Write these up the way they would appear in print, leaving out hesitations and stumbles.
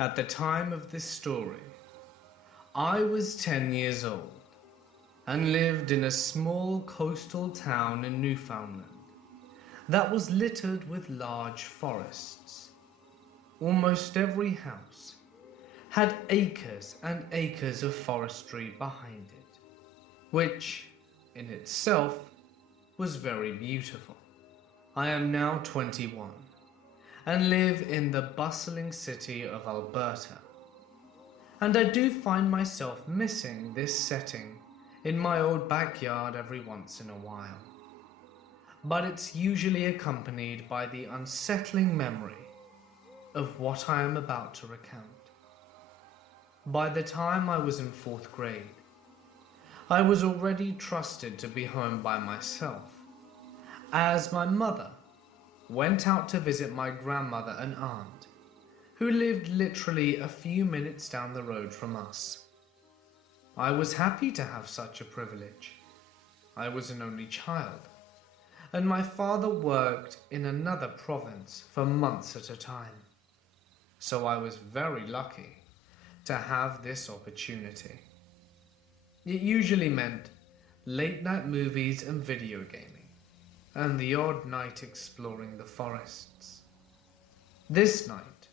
At the time of this story, I was 10 years old and lived in a small coastal town in Newfoundland that was littered with large forests. Almost every house had acres and acres of forestry behind it, which in itself was very beautiful. I am now 21 and live in the bustling city of Alberta, and I do find myself missing this setting in my old backyard every once in a while. But it's usually accompanied by the unsettling memory of what I am about to recount. By the time I was in 4th grade, I was already trusted to be home by myself, as my mother went out to visit my grandmother and aunt, who lived literally a few minutes down the road from us. I was happy to have such a privilege. I was an only child, and my father worked in another province for months at a time. So I was very lucky to have this opportunity. It usually meant late night movies and video gaming, and the odd night exploring the forests. This night,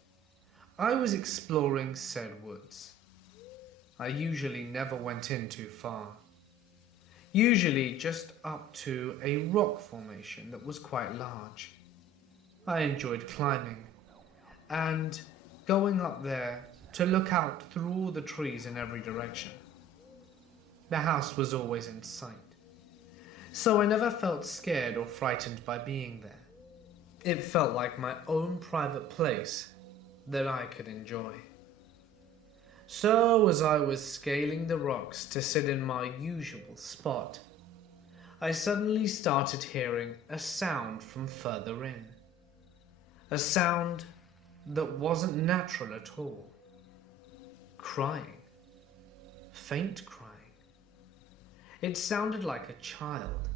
I was exploring said woods. I usually never went in too far. Usually just up to a rock formation that was quite large. I enjoyed climbing and going up there to look out through all the trees in every direction. The house was always in sight, so I never felt scared or frightened by being there. It felt like my own private place that I could enjoy. So as I was scaling the rocks to sit in my usual spot, I suddenly started hearing a sound from further in. A sound that wasn't natural at all. Crying. Faint crying. It sounded like a child,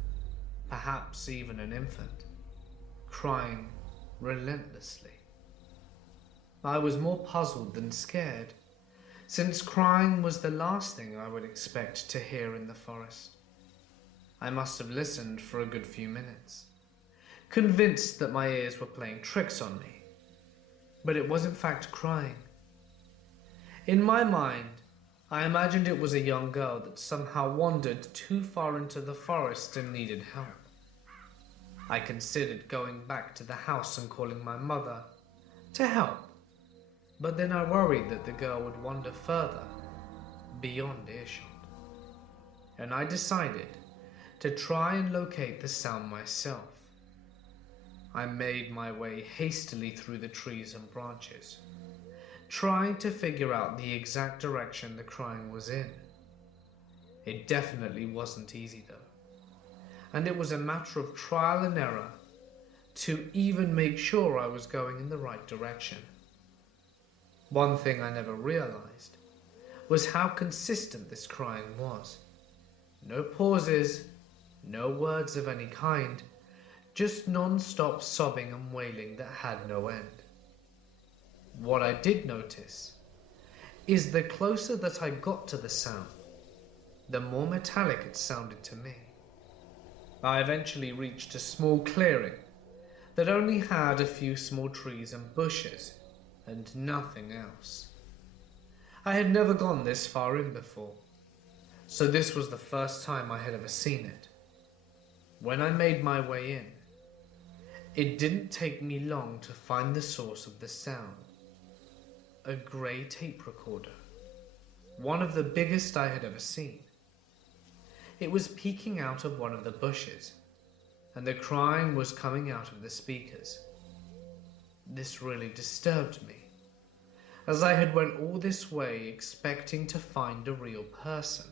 perhaps even an infant, crying relentlessly. I was more puzzled than scared, since crying was the last thing I would expect to hear in the forest. I must have listened for a good few minutes, convinced that my ears were playing tricks on me, but it was in fact crying. In my mind, I imagined it was a young girl that somehow wandered too far into the forest and needed help. I considered going back to the house and calling my mother to help, but then I worried that the girl would wander further, beyond earshot. And I decided to try and locate the sound myself. I made my way hastily through the trees and branches, trying to figure out the exact direction the crying was in. It definitely wasn't easy though, and it was a matter of trial and error to even make sure I was going in the right direction. One thing I never realized was how consistent this crying was. No pauses, no words of any kind, just non-stop sobbing and wailing that had no end. What I did notice is the closer that I got to the sound, the more metallic it sounded to me. I eventually reached a small clearing that only had a few small trees and bushes and nothing else. I had never gone this far in before, so this was the first time I had ever seen it. When I made my way in, it didn't take me long to find the source of the sound. A grey tape recorder, one of the biggest I had ever seen. It was peeking out of one of the bushes, and the crying was coming out of the speakers. This really disturbed me, as I had went all this way expecting to find a real person,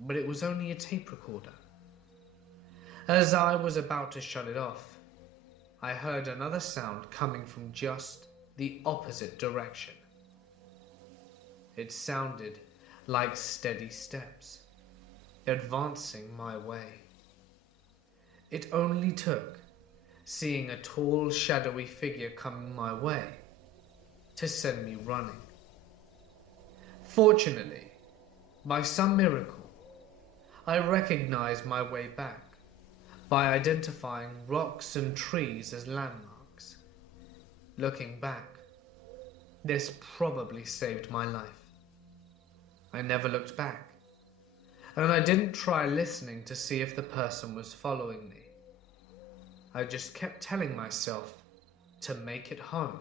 but it was only a tape recorder. As I was about to shut it off, I heard another sound coming from just the opposite direction. It sounded like steady steps, advancing my way. It only took seeing a tall, shadowy figure coming my way to send me running. Fortunately, by some miracle, I recognized my way back by identifying rocks and trees as landmarks. Looking back, this probably saved my life. I never looked back, and I didn't try listening to see if the person was following me. I just kept telling myself to make it home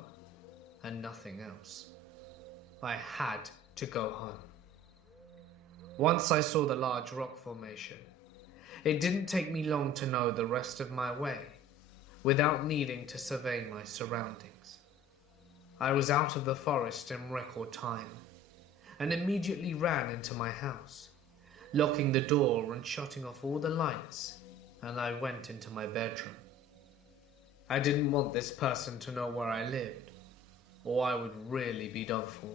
and nothing else. I had to go home. Once I saw the large rock formation, it didn't take me long to know the rest of my way without needing to survey my surroundings. I was out of the forest in record time and immediately ran into my house, locking the door and shutting off all the lights, and I went into my bedroom. I didn't want this person to know where I lived, or I would really be done for.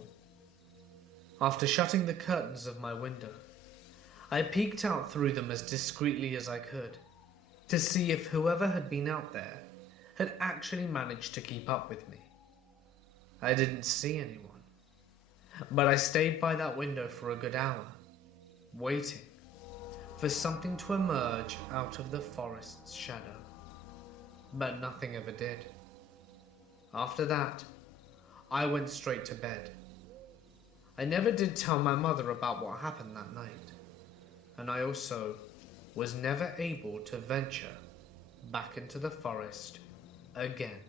After shutting the curtains of my window, I peeked out through them as discreetly as I could to see if whoever had been out there had actually managed to keep up with me. I didn't see anyone, but I stayed by that window for a good hour, waiting for something to emerge out of the forest's shadow. But nothing ever did. After that, I went straight to bed. I never did tell my mother about what happened that night, and I also was never able to venture back into the forest again.